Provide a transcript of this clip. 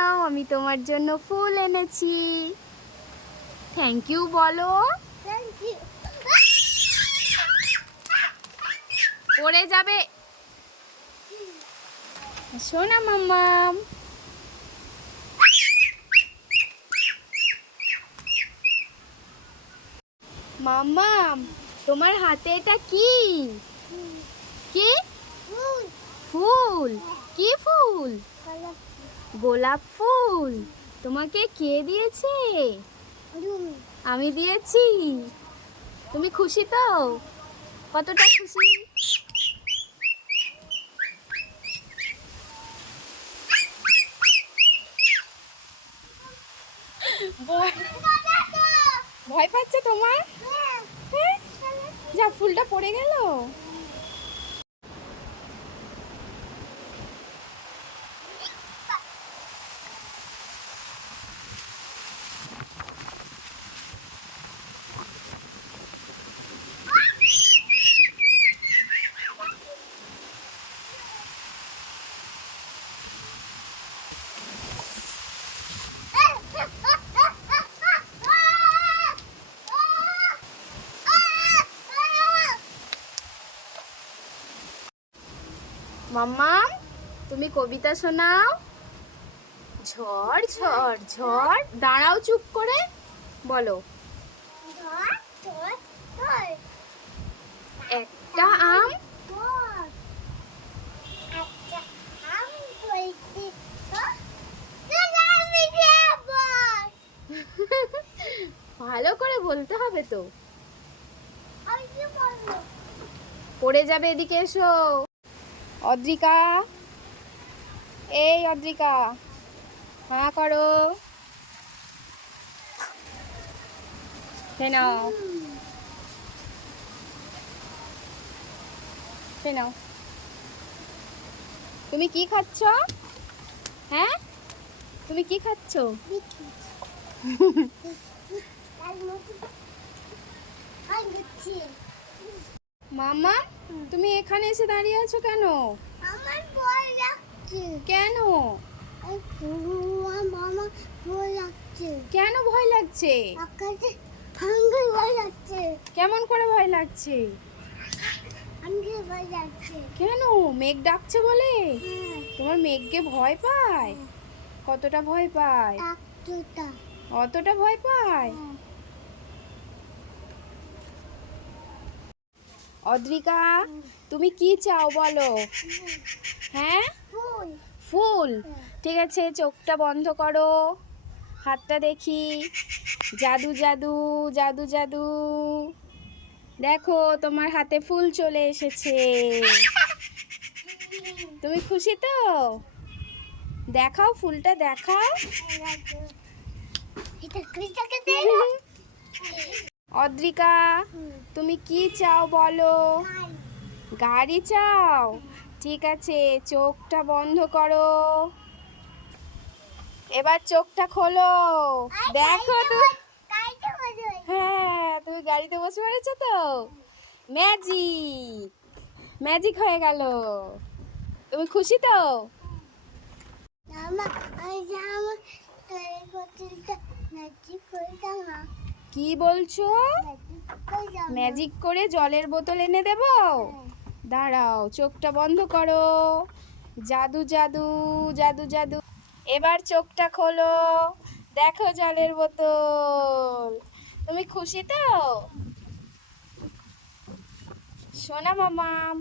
নাও আমি তোমার জন্য ফুল এনেছি। থ্যাংক ইউ বলো। পড়ে যাবে। শোনা মাম্মাম। মাম্মাম তোমার হাতে এটা কি? কি? ফুল। কি ফুল? গোলাপ ফুল। তোমাকে কে দিয়েছে? আমি দিয়েছি। তুমি খুশি তো? কতটা খুশি? ভয় পাচ্ছে তোমার? হ্যাঁ? যা ফুলটা পড়ে গেল? মাম্মা, তুমি কবিতা শোনাও। ঝড় ঝড় ঝড়, দাঁড়াও চুপ করে, বলো। একটা আম। ভালো করে বলতে হবে তো। পড়ে যাবে এদিকে এসো। অদ্রিকা। এই অদ্রিকা হ্যাঁ করো। খেয়ে নাও। খেয়ে নাও। তুমি কি খাচ্ছ? হ্যাঁ? তুমি কি খাচ্ছ? মামা? তুমি এখানে এসে দাঁড়িয়ে আছো কেন? আমার ভয় লাগছে কেন? মামা ভয় লাগছে কেন ভয় লাগছে? আকাশে ভয় লাগছে। কেমন করে ভয় লাগছে? ভয় লাগছে। কেন? মেঘ ডাকছে বলে? হ্যাঁ। তোমার মেঘকে ভয় পায়? কতটা ভয় পায়? অতটা ভয় পায়? অদ্রিকা তুমি কি চাও বলো? হ্যাঁ? ফুল। ঠিক আছে চোখটা বন্ধ করো। হাতটা দেখি। জাদু জাদু জাদু জাদু। দেখো তোমার হাতে ফুল চলে এসেছে। তুমি খুশি তো? দেখাও ফুলটা দেখাও। অদ্রিকা তুমি কি চাও বলো গাড়ি চাও ঠিক আছে চোখটা বন্ধ করো এবার চোখটা খোলো দেখো তুমি হ্যাঁ তুমি গাড়িতে বসে পড়েছো তো ম্যাজিক ম্যাজিক হয়ে গেল তুমি খুশি তো ম্যাজিক কি বলছো? ম্যাজিক করে জলের বোতল এনে দেবো? দাঁড়াও, চোখটা বন্ধ করো। জাদু জাদু জাদু জাদু। এবার চোখটা খোলো। দেখো জলের বোতল। তুমি খুশি তো? সোনা মামাম